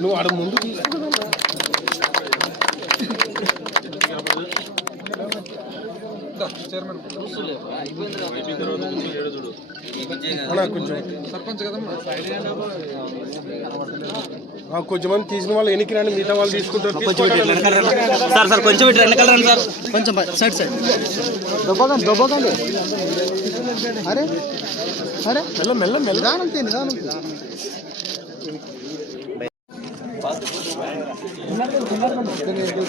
నువ్వు ఆడ ముందు తీసుకున్నా అన్నా కొంచెం. సర్పంచ్ కదమ్మా. తీసిన వాళ్ళు ఎనికి రండి మిగతా వాళ్ళు తీసుకుంటారు. సార్ సార్ కొంచెం ఇటు వెనకాల రండి సార్. కొంచెం సైడ్ సైడ్. దొబ్బకండి దొబ్బకండి. అరే అరే. మెల్ల మెల్ల మెల్ల. నిదానం తీ నిదానం తీ.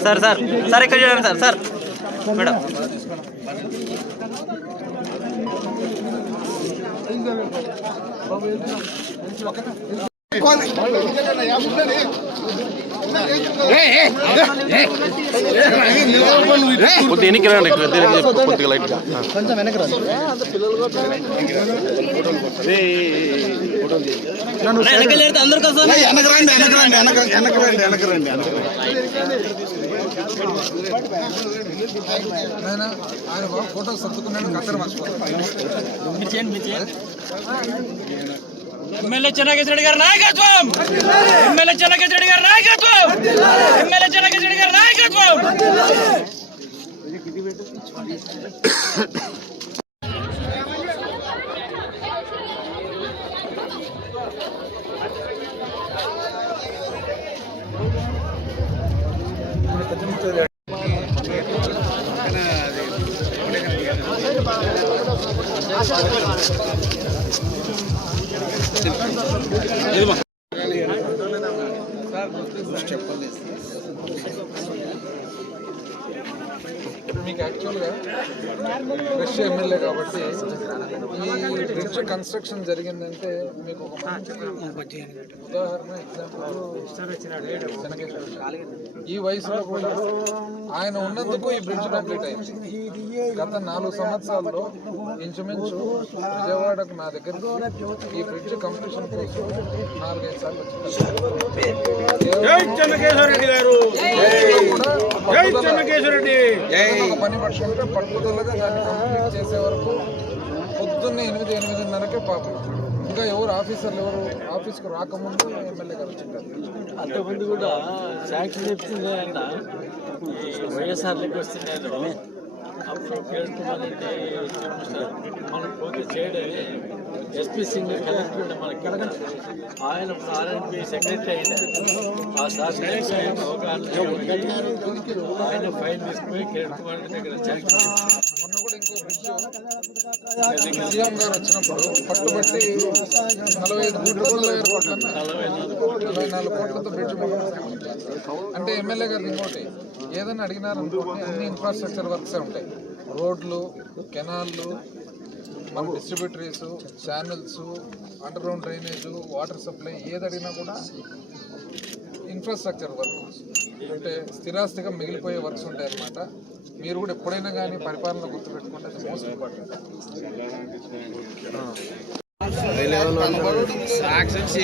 సార్ సార్ సార్ ఇక్కడ చూడండి సార్ సార్. మేడం. కొద్దిగా ఎనికి రండి కొద్దిగా లైట్గా. కొంచెం వెనక ఫోటో సర్దుకున్నాడు కత్తెర మర్చిపోతాడు ఎమ్మెల్యే చెన్నకేశ్వరి గారి నాయకత్వం ఎమ్మెల్యే చెన్నకేశ్వరి గారి నాయకత్వం ఎమ్మెల్యే చెన్నకేశ్వరి గారి నాయకత్వం మీకు యాక్చువల్గా ఫ్రెష్ ఎమ్మెల్యే కాబట్టి ఈ బ్రిడ్జ్ కన్స్ట్రక్షన్ జరిగిందంటే మీకు ఒక మంచి ఉదాహరణ ఎగ్జాంపుల్. ఈ వయసులో కూడా ఆయన ఉన్నందుకు ఈ బ్రిడ్జ్ కంప్లీట్ అయింది. గత నాలుగు సంవత్సరాల్లో ఇంచుమించు విజయవాడకు నా దగ్గరికి ఈ బ్రిడ్జ్ కంప్లీషన్ కోసం నాలుగైదు సార్లు వచ్చింది. జై చెన్నకేశ్వరరెడ్డి ఒక పని పట్టుకుంటే పట్టుదలగా దాన్ని కంప్లీట్ చేసే వరకు పొద్దున్నే ఎనిమిది ఎనిమిదిన్నరకే పాపం. ఇంకా ఎవరు ఆఫీసర్లు ఎవరు ఆఫీస్కి రాకముందు ఎమ్మెల్యే గారు వచ్చింటారు. అంతకుముందు కూడా శాంక్షన్ చెప్తుంది ఆయన వైఎస్ఆర్ లెక్క వస్తున్నాయి అప్పుడు పేర్కొనాలంటే మనం పోతే చేయడమే. ఎస్పీ సింగ్ కలెక్టర్ ఉండే మనకి ఆయన ఆర్ఎన్పి సెక్రటరీ అయింది ఆ సార్ ఆయన అవగాహన ఆయన ఫైల్ తీసుకుని కిరణ్ కుమార్ దగ్గర మొన్న కూడా ఇంకో బ్రిడ్జ్ సీఎం గారు వచ్చినప్పుడు పట్టుబట్టి నలభై ఐదు కోట్ల నలభై నాలుగు కోట్లతో బ్రిడ్జ్ అంటే ఎమ్మెల్యే గారు ఇంకోటి ఏదైనా అడిగినారనుకోండి అన్ని ఇన్ఫ్రాస్ట్రక్చర్ వర్క్సే ఉంటాయి. రోడ్లు కెనాళ్ళు మన distributaries channels underground drainage water supply ఏది అడిగినా కూడా ఇన్ఫ్రాస్ట్రక్చర్ వర్క్ అంటే స్థిరాస్తిగా మిగిలిపోయే వర్క్స్ ఉంటాయి అన్నమాట. మీరు కూడా ఎప్పుడైనా కానీ పరిపాలన గుర్తుపెట్టుకుంటే మోస్ట్ ఇంపార్టెంట్ సాక్షి